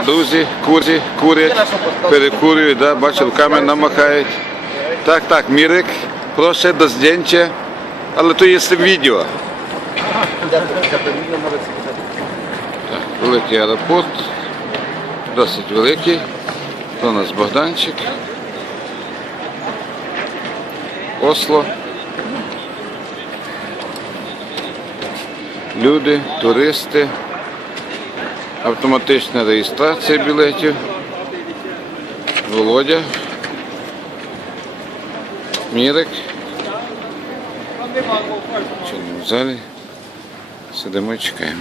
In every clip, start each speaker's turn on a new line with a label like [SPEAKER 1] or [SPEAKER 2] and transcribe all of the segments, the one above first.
[SPEAKER 1] друзі, курі, курять, перекурюють, да, бачу, руками намахають. Так, так, Мірик, прошу до здjęcia, але то є відео. Так, великий аеропорт, досить великий. То у нас Богданчик. Осло. Люди, туристи, автоматична реєстрація білетів. Володя. Мірик. В залі? Сидимо і чекаємо.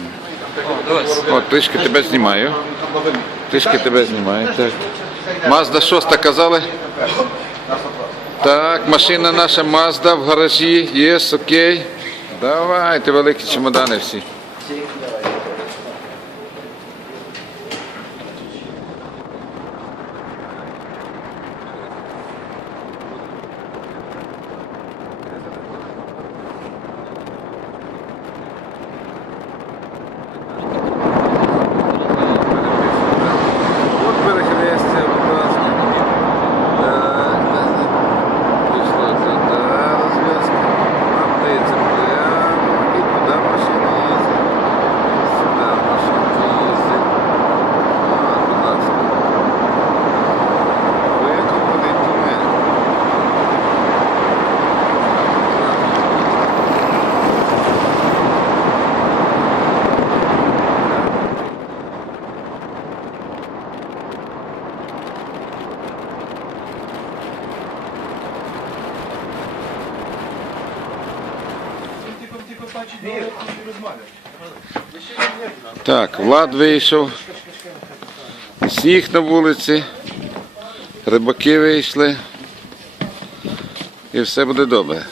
[SPEAKER 1] О, трішки тебе знімаю. Трішки тебе знімаю. Так. Мазда шоста казали? Так, машина наша Мазда в гаражі. Єс, окей. Давайте великі чемодани всі. От перехрестя, будь ласка. Так, пішло туди, розв'язка. Нам дається прямо і туди машина їздить. Сюди машинка їздить. От, будь ласка. Викопаний тунель. Так, Влад вийшов. Сніг на вулиці. Рибаки вийшли. І все буде добре.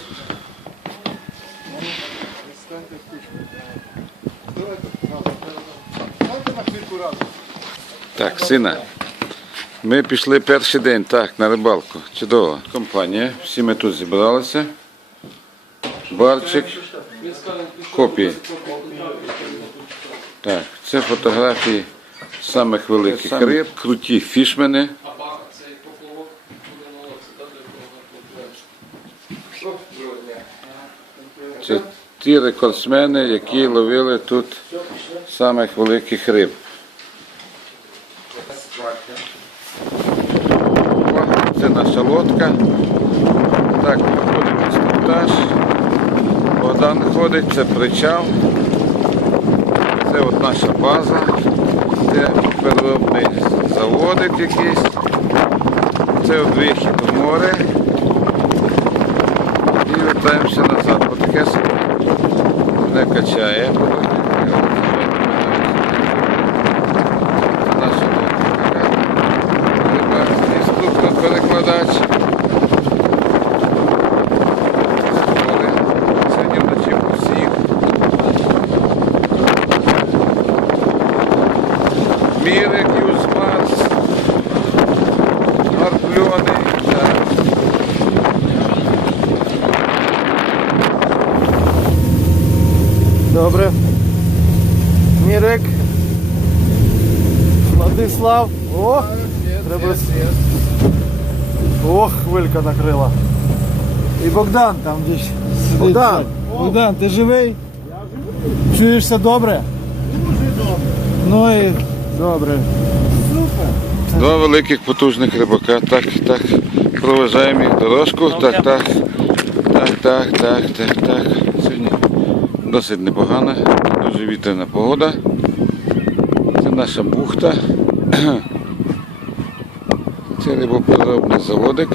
[SPEAKER 1] Так, сина. Ми пішли перший день, так, на рибалку. Чудово. Компанія. Всі ми тут зібралися. Барчик. Копії. Так, це фотографії самих великих риб, круті фішмени. Це ті рекордсмени, які ловили тут самих великих риб. Це наша лодка. Так, виходимо інструктаж. Богдан ходить, це причал. Наша база. Це переробний заводик якийсь. Це вихід у море. І вертаємося назад. Отаке собі не качає. Це наша лодка. Рибальський інструктор перекладач. Сьогодні вночі по всіх. Мірик, Юзмас, Гарпльоний. Так.
[SPEAKER 2] Добре. Мірик. Владислав. О! Треба... с- Хвилька накрила. І Богдан там десь. сидить.
[SPEAKER 3] Богдан!
[SPEAKER 2] Богдан, ти живий? Я живий. Чуєшся добре? Дуже добре. Ну і добре.
[SPEAKER 1] Два великих потужних рибака. Так, так. Проважаємо їх дорожку. Так, так. Так, так, так, так, так. Сьогодні досить непогана, дуже вітряна погода. Це наша бухта. Це рибопереробний заводик.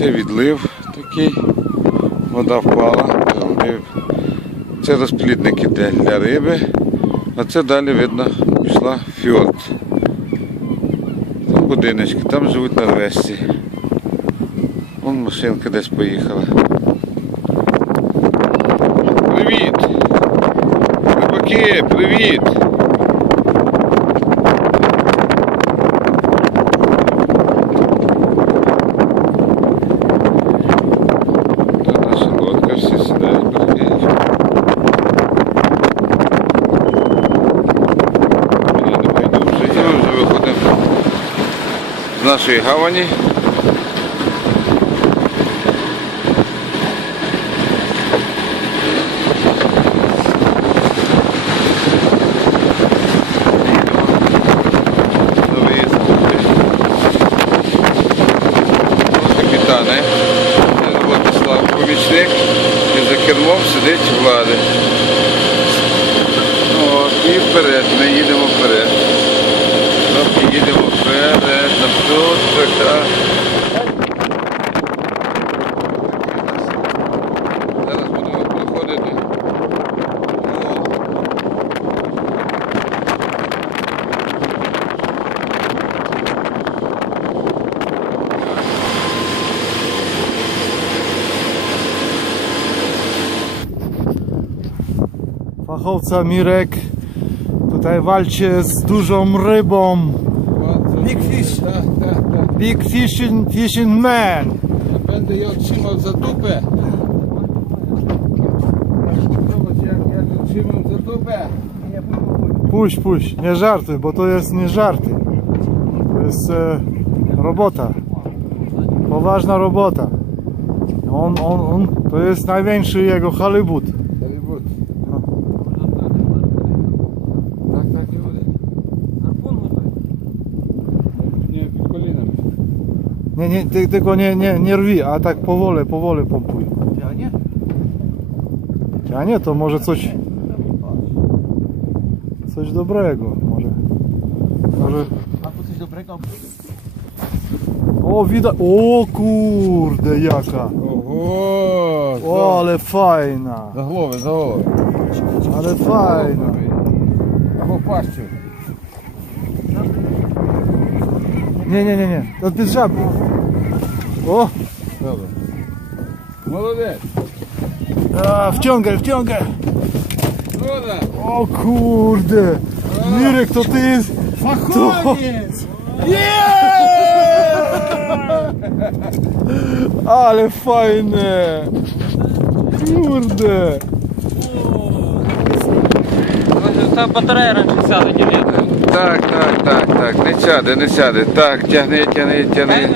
[SPEAKER 1] Це відлив такий. Вода впала. Це розплідник іде для риби. А це далі видно пішла фьорд. Там будиночки, там живуть норвежці. Вон машинка десь поїхала. Привіт! Рибаки, привіт! How many?
[SPEAKER 2] Fachowca Mirek tutaj walczy z dużą rybą.
[SPEAKER 3] Big fish. Tak, tak, tak.
[SPEAKER 2] Big fishing, fishing man.
[SPEAKER 3] Ja będę ją trzymał za dupę. Zobacz jak ja go trzymam za dupę.
[SPEAKER 2] Puść, puść, nie żartuj, bo to jest nie żarty. To jest e, robota. Poważna robota. On, on, on, to jest największy jego. Halibut.
[SPEAKER 3] nie,
[SPEAKER 2] ty, tylko nie, nie, nie rwi, a tak powolę, powolę pompuj.
[SPEAKER 3] Ja
[SPEAKER 2] nie? Ja nie, to może coś... Coś dobrego, może. Może...
[SPEAKER 3] Albo coś dobrego...
[SPEAKER 2] O, widać... O kurde, jaka! O, ale fajna!
[SPEAKER 3] Za głowę, za głowę.
[SPEAKER 2] Ale fajna!
[SPEAKER 3] Albo płaszczyk.
[SPEAKER 2] Nie, nie, nie, nie. To ty żabów. O!
[SPEAKER 3] Добре. Молодець.
[SPEAKER 2] A, wciągaj, wciągaj! O kurde! Mirek, to ty jest...
[SPEAKER 3] Фаховець!
[SPEAKER 2] Ale fajne! Kurde!
[SPEAKER 4] Та батарея раніше сяде, не видно.
[SPEAKER 1] Так, так, так, так. Не сяде, не сяде. Так, тягни, тягни, тягни.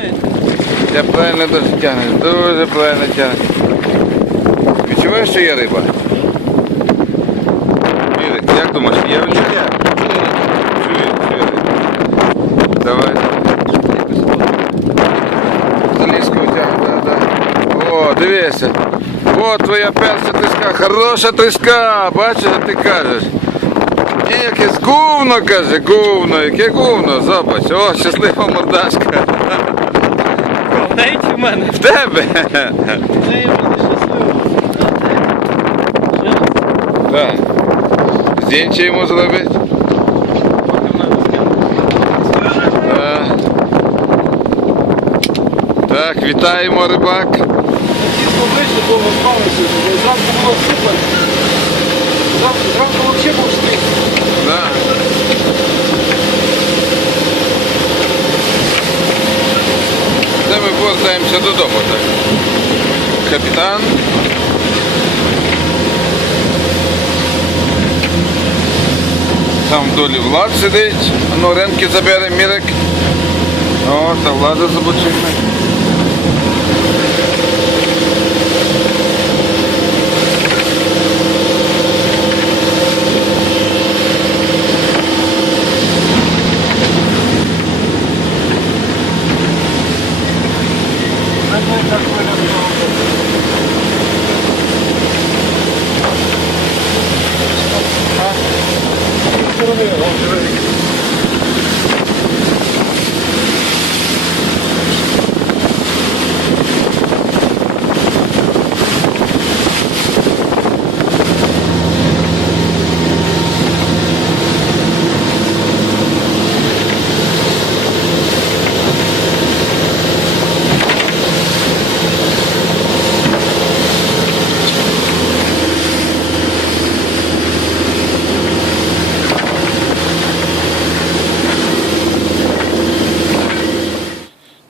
[SPEAKER 1] Я правильно дуже тягнеш, дуже правильно тягнеш. Відчуваєш, що є риба? Вірик, як думаєш, є в ній? Чує, чує. Давай. Залізку тягни, так, так. О, дивися. О, твоя перша тріска, хороша тріска, бачиш, що ти кажеш. Ні, якесь гувно, каже, гувно, яке гувно, зобач, о, щаслива мордашка.
[SPEAKER 4] Мене.
[SPEAKER 1] В тебе.
[SPEAKER 4] Це я буду щасливий.
[SPEAKER 1] Так. Здінче йому зробити.
[SPEAKER 4] Поки
[SPEAKER 1] Так. Вітаємо рибак.
[SPEAKER 3] Бо. Зранку було супер. Зранку, взагалі був стрій.
[SPEAKER 1] Да. Це ми повертаємося додому, так. Капітан. Там вдолі Влад сидить. Ну, ренки забере мірик. О, та влада забочина.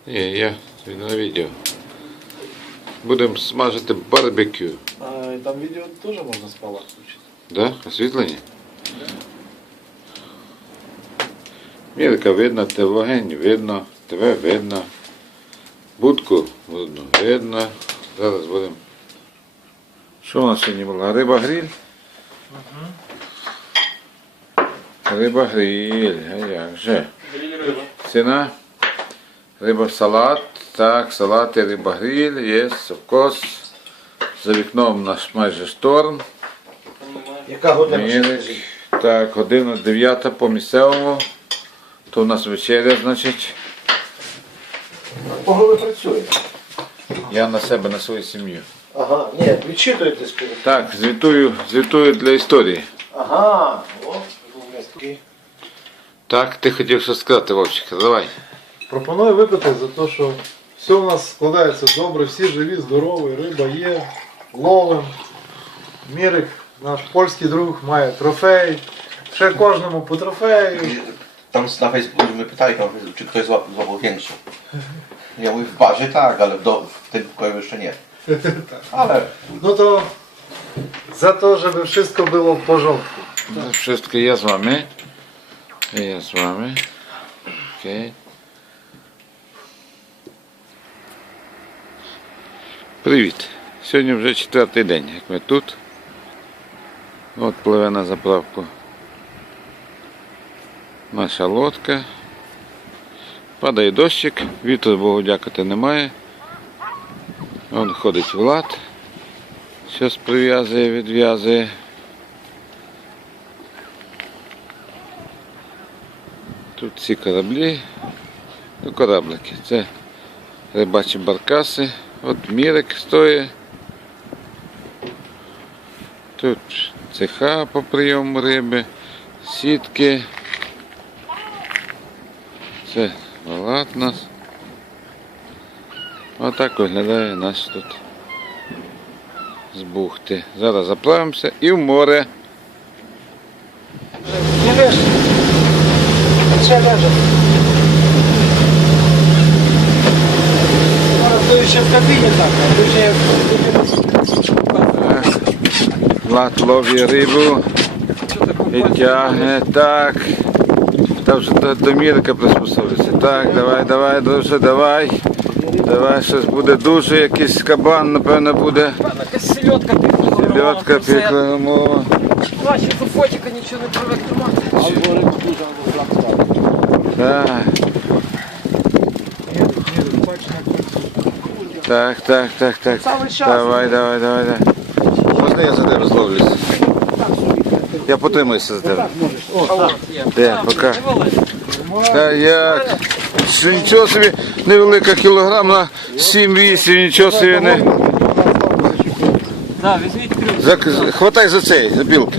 [SPEAKER 1] Є, я на відео. Будемо смажити барбекю.
[SPEAKER 2] A, tam video też można spała включить.
[SPEAKER 1] Да? Освітлення? Мірка видно, те вогонь видно. Тебе видно. Будку видно. Видно. Зараз будемо. Що у нас сьогодні була? Риба гриль? Риба гриль, а як же? Ціна? Риба салат. Так, салат і риба гриль, є, совкос. За вікном наш майже шторм.
[SPEAKER 3] Яка година?
[SPEAKER 1] Мірик. Так, година 9 по місцевому. То у нас вечеря, значить.
[SPEAKER 3] Кого ви працюєте?
[SPEAKER 1] Я на себе, на свою сім'ю.
[SPEAKER 3] Ага, ні, відчитуєтесь перед.
[SPEAKER 1] Так, звітую, звітую для історії.
[SPEAKER 3] Ага, о, такий.
[SPEAKER 1] Так, ти хотів щось сказати, Вовчик, давай.
[SPEAKER 2] Пропоную випити за те, що все у нас складається добре, всі живі, здорові, риба є, ловим. Мірик, наш польський друг, має трофей. Ще кожному по трофею.
[SPEAKER 5] Tam na Facebooku mnie pytali, tam, czy ktoś złapał, złapał większą. Ja mówię, w barze tak, ale w, do, w tym pokoju jeszcze nie. Ale
[SPEAKER 2] Ну то за те, щоб все було в порządku.
[SPEAKER 1] Wszystko ja z wami. Ja z wami. Окей. Привіт. Сьогодні вже четвертий день, як ми тут. От пливе на заправку. Наша лодка. Падає дощик, вітру Богу дякувати немає. Он ходить Влад. Щось прив'язує, відв'язує. Тут ці кораблі, ну кораблики, це рибачі баркаси, от мірик стоїть. Тут цеха по прийому риби, сітки. Це валат нас. Отак виглядає наш тут з бухти. Зараз заправимося і в море.
[SPEAKER 3] Не лежить. Ще в кабіні так, а то
[SPEAKER 1] Влад ловить рибу і тягне так. Та вже до, до мірка приспособиться. Так, давай, давай, друже, давай. Давай, щось буде дуже, якийсь кабан, напевно, буде.
[SPEAKER 4] Якась сельодка пікнула.
[SPEAKER 1] Льотка пікла мова.
[SPEAKER 4] Бачиш, до фотика нічого не привик тримати.
[SPEAKER 3] або рибу дуже, або.
[SPEAKER 1] Так. Так, так, так, так.
[SPEAKER 3] Саме час.
[SPEAKER 1] Давай, давай, давай, давай. Можна я за тебе зловлюся? Я потримаюся за тебе.
[SPEAKER 3] Так.
[SPEAKER 1] Де, поки. Та як? Що Нічого собі невелика кілограм на 7-8, нічого собі не.
[SPEAKER 4] Да, візьміть крюк.
[SPEAKER 1] За, хватай за цей, за білки.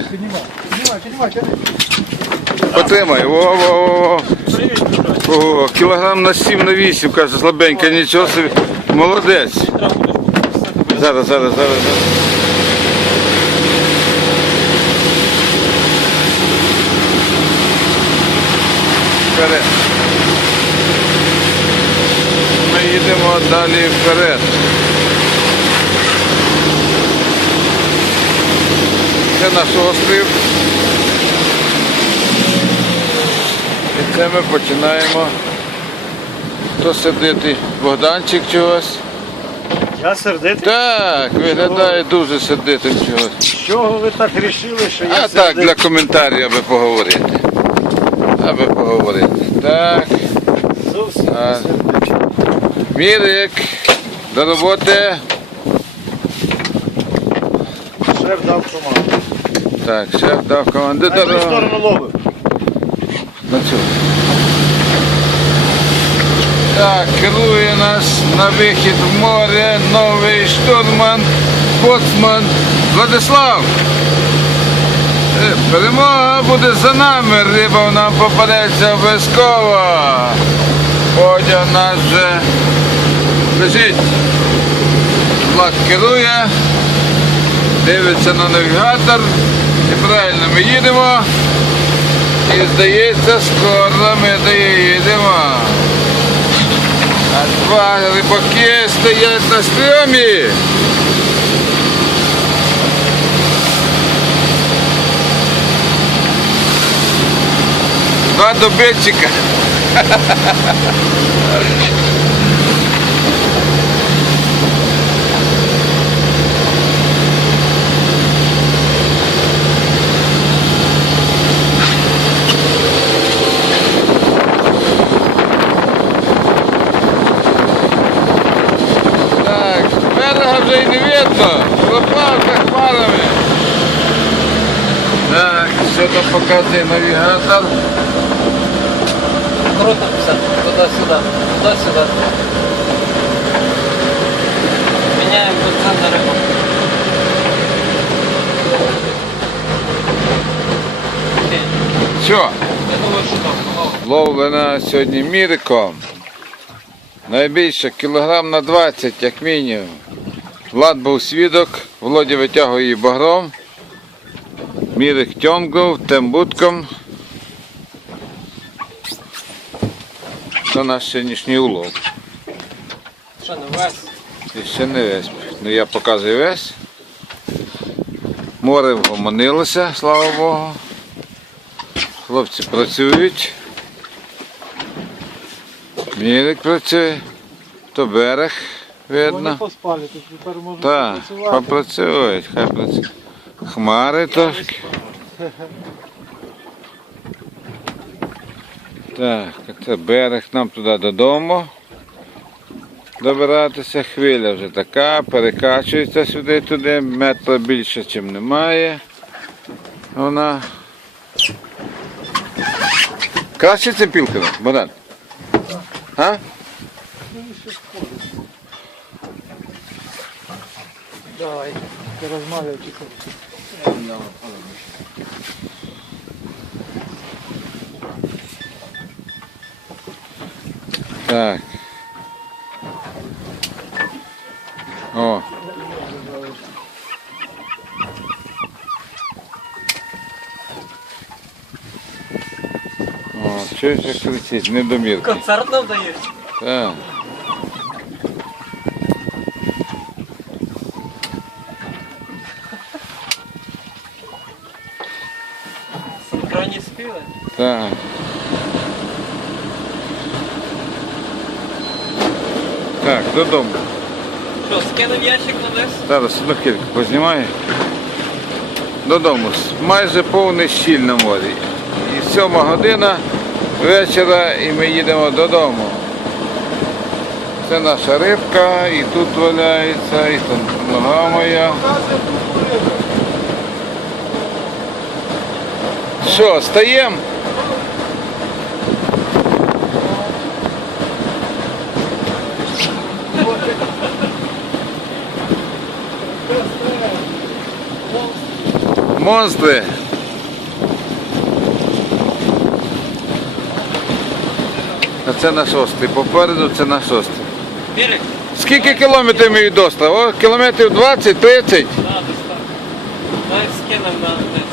[SPEAKER 1] Потримай. Во, во, во. Ого, кілограм на 7 на 8, каже, слабенька, нічого собі. Молодець. Зараз, зараз, зараз. зараз. Вперед. Ми їдемо далі вперед. Це наш острів. І це ми починаємо досадити Богданчик чогось.
[SPEAKER 6] Я сердитий?
[SPEAKER 1] Так, виглядає дуже сердитим чогось.
[SPEAKER 6] Чого ви так рішили, що я
[SPEAKER 1] А так, для коментарів, аби поговорити. Аби поговорити. Так.
[SPEAKER 6] Зовсім не сердитий.
[SPEAKER 1] Мірик, до роботи.
[SPEAKER 6] Шеф дав команду.
[SPEAKER 1] Так, шеф дав команду.
[SPEAKER 6] На яку сторону ловив?
[SPEAKER 1] На цю. Так, керує нас на вихід в море новий штурман, боцман Владислав. Е, Перемога буде за нами, риба нам попадеться обов'язково. Бодя наш вже лежить. Влад керує, дивиться на навігатор. І правильно ми їдемо. І здається, скоро ми доїдемо. А два рибаки стоять на стрьомі. Два добитчика. Так, берега вже й не видно, пропав за хмарами. Що там показує навігатор?
[SPEAKER 4] Крутимся туда-сюда, туда-сюда. Меняем тут центр там.
[SPEAKER 1] Ловлена сьогодні міриком. Найбільше кілограм на 20, як мінімум. Влад був свідок, Володя витягує її багром. Мірик тьонгов, тембутком. Це наш сьогоднішній улов.
[SPEAKER 4] Що не весь?
[SPEAKER 1] І ще не весь. Ну я показую весь. Море вгомонилося, слава Богу. Хлопці працюють. Мірик працює, то берег
[SPEAKER 2] Вони
[SPEAKER 1] видно.
[SPEAKER 2] поспали, то тепер можуть
[SPEAKER 1] Так, попрацюють, хай працюють. Хмари трошки. Так, це берег нам туди додому. Добиратися хвиля вже така, перекачується сюди туди, метра більше, ніж немає. Вона. Краще це пілка, Богдан? А?
[SPEAKER 2] Розмовляй тихо.
[SPEAKER 1] Так. О. О, чуєш, як кричить, недомірки.
[SPEAKER 4] Концерт нам дають.
[SPEAKER 1] Так. Додому.
[SPEAKER 4] Що, скинув ящик на низ?
[SPEAKER 1] Зараз одну кілька познімаю. Додому. Майже повний щіль на морі. І сьома година вечора і ми їдемо додому. Це наша рибка, і тут валяється, і тут нога моя. Що, стаємо? Монстри. А це наш острів. Попереду це наш острів.
[SPEAKER 4] Мірик?
[SPEAKER 1] Скільки кілометрів ми від? О, кілометрів 20-30.
[SPEAKER 4] Да, десь. Дай скинемо на низ.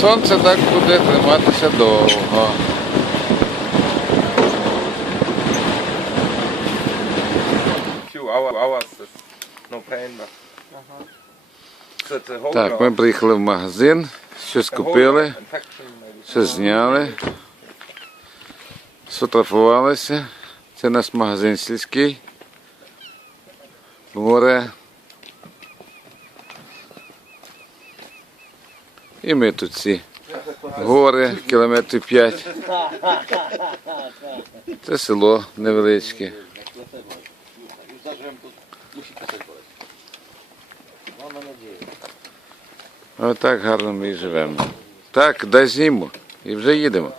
[SPEAKER 1] Сонце так буде триматися довго. Так, ми приїхали в магазин, щось купили, щось зняли, сфотографувалися. Це наш магазин сільський. Море. І ми тут всі. Гори, кілометрів 5. Це село невеличке. Отак гарно ми і живемо. Так, дай зніму. І вже їдемо.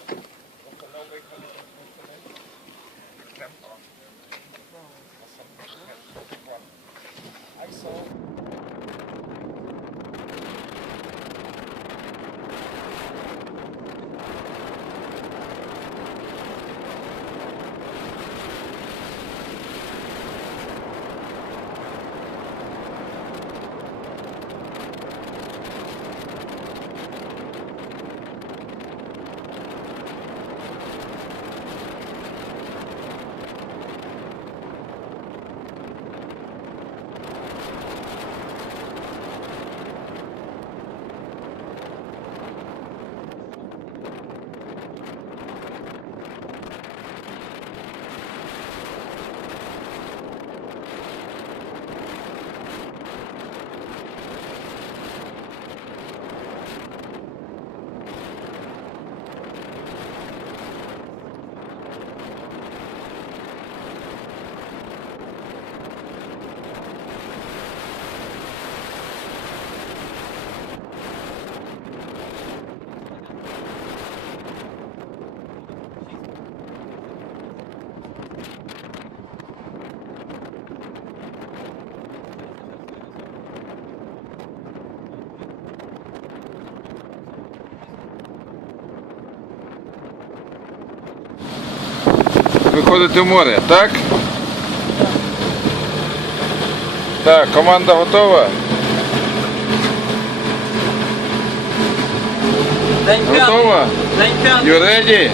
[SPEAKER 1] виходити в море, так? Так, команда готова?
[SPEAKER 4] День п'ятий.
[SPEAKER 1] Готова?
[SPEAKER 4] День п'ятий.
[SPEAKER 1] You ready?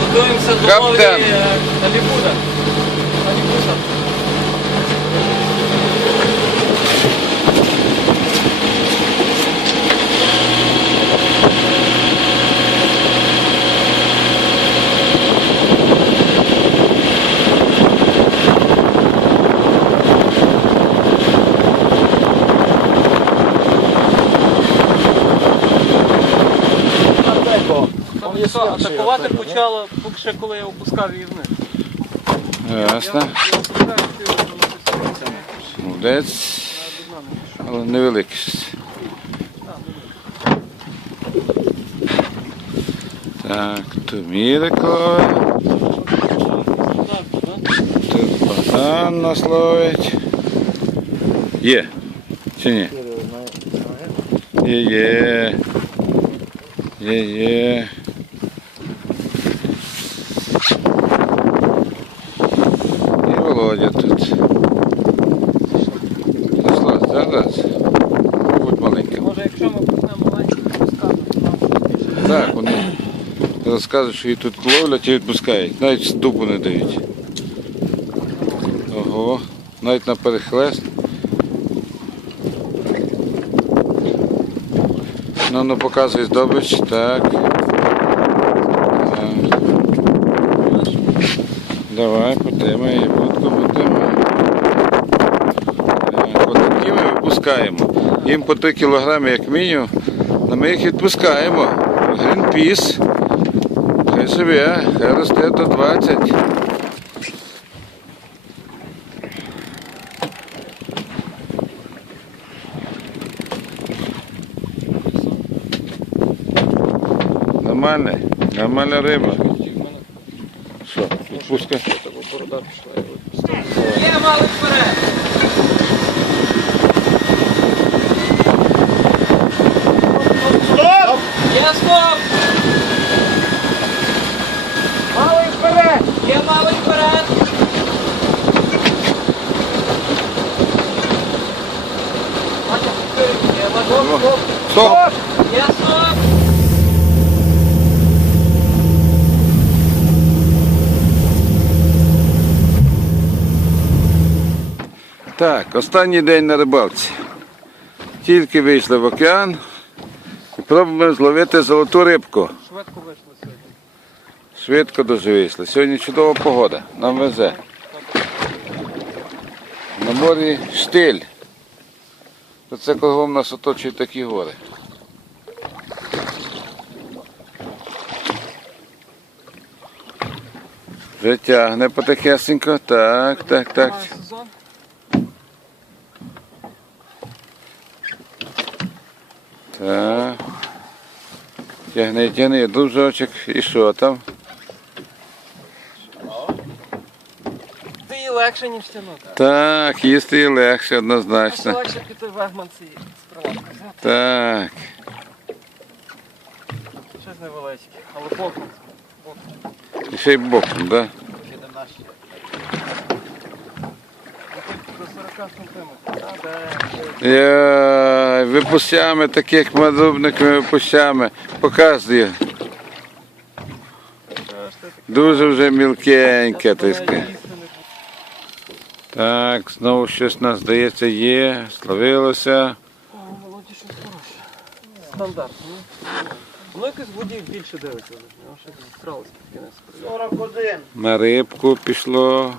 [SPEAKER 4] Готуємося до
[SPEAKER 1] Каптен.
[SPEAKER 4] ловлі е, Лалібуда. Лісо атакувати почало, поки ще коли я опускав її вниз.
[SPEAKER 1] Ясно. Молодець. Але невеликий. Так, то Мірико. Тут Богдан нас ловить. Є. Чи ні? Є, є. Є, є. І Володя тут. Зайшла, зараз. Будь маленька.
[SPEAKER 4] Може, якщо ми почнемо маленький пускати, то нам більше
[SPEAKER 1] Так, вони розказують, що її тут ловлять і відпускають. Навіть дубу не дають. Ого, навіть на перехлест. Ну, ну показуй здобич, так. Давай, потримай, і вудку потримай. Так, ми випускаємо. Їм по 3 кілограми як мінімум. Ми їх відпускаємо. Грінпіс. Хай живе, хай росте до 20. Нормальний, нормальна риба. Що, відпуска?
[SPEAKER 4] Є, мали вперед! Стоп! Є стоп! Малий вперед! Є малий вперед! Бачиш, є ладок, стоп! Є стоп!
[SPEAKER 1] Так, останній день на рибалці. Тільки вийшли в океан і пробуємо зловити золоту рибку.
[SPEAKER 4] Швидко вийшли сьогодні.
[SPEAKER 1] Швидко дуже вийшли. Сьогодні чудова погода, нам везе. На морі штиль. Це кругом нас оточують такі гори. Вже тягне потихесенько. Так, так, так. Так. Тягни, тягни, дружочок. І що там?
[SPEAKER 4] Ти її легше, ніж тягнути.
[SPEAKER 1] Так, їсти її легше, однозначно.
[SPEAKER 4] легше піти взяти.
[SPEAKER 1] Так.
[SPEAKER 4] Щось невеличке, але боком.
[SPEAKER 1] Ще й боком? Да?
[SPEAKER 4] До 40 сантиметрів.
[SPEAKER 1] Я випускями таких мазубниками випускями. Показую. Дуже вже мілкеньке. Так, так, знову щось нас здається є, словилося.
[SPEAKER 4] О, Володі щось хороше. Стандарт, ну. Ну якось водій більше дивиться. Я ще зустрілися під кінець.
[SPEAKER 6] 41.
[SPEAKER 1] На рибку пішло.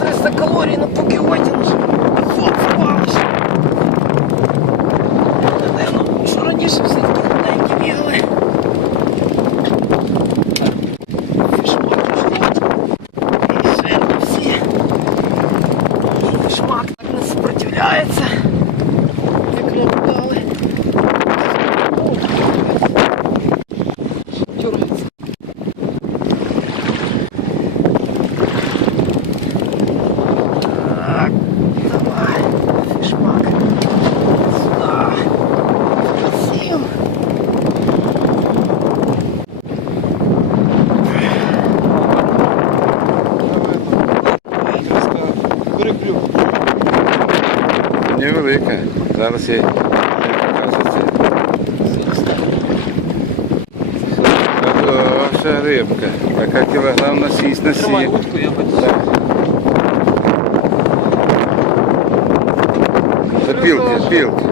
[SPEAKER 4] 300 калорій, на поки
[SPEAKER 1] перекрив. Невелика. Зараз я Хороша рибка. Така кілограм на 6 на 7.
[SPEAKER 4] Тримай утку, я
[SPEAKER 1] хочу. Це пілки, пілки.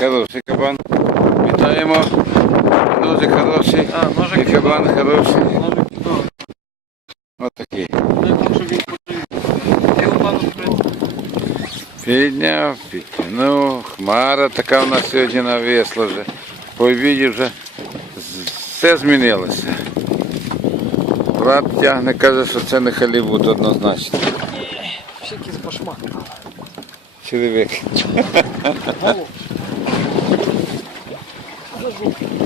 [SPEAKER 1] Хороший кабан. Вітаємо. Дуже хороший.
[SPEAKER 4] А,
[SPEAKER 1] І
[SPEAKER 4] ножик.
[SPEAKER 1] кабан хороший. Ось такий. Підняв, підтягнув. Хмара така у нас сьогодні нависла вже. По обіді вже все змінилося. Брат тягне, каже, що це не Холлівуд однозначно.
[SPEAKER 4] Ще якийсь башмак.
[SPEAKER 1] Черевик.
[SPEAKER 4] Зажу.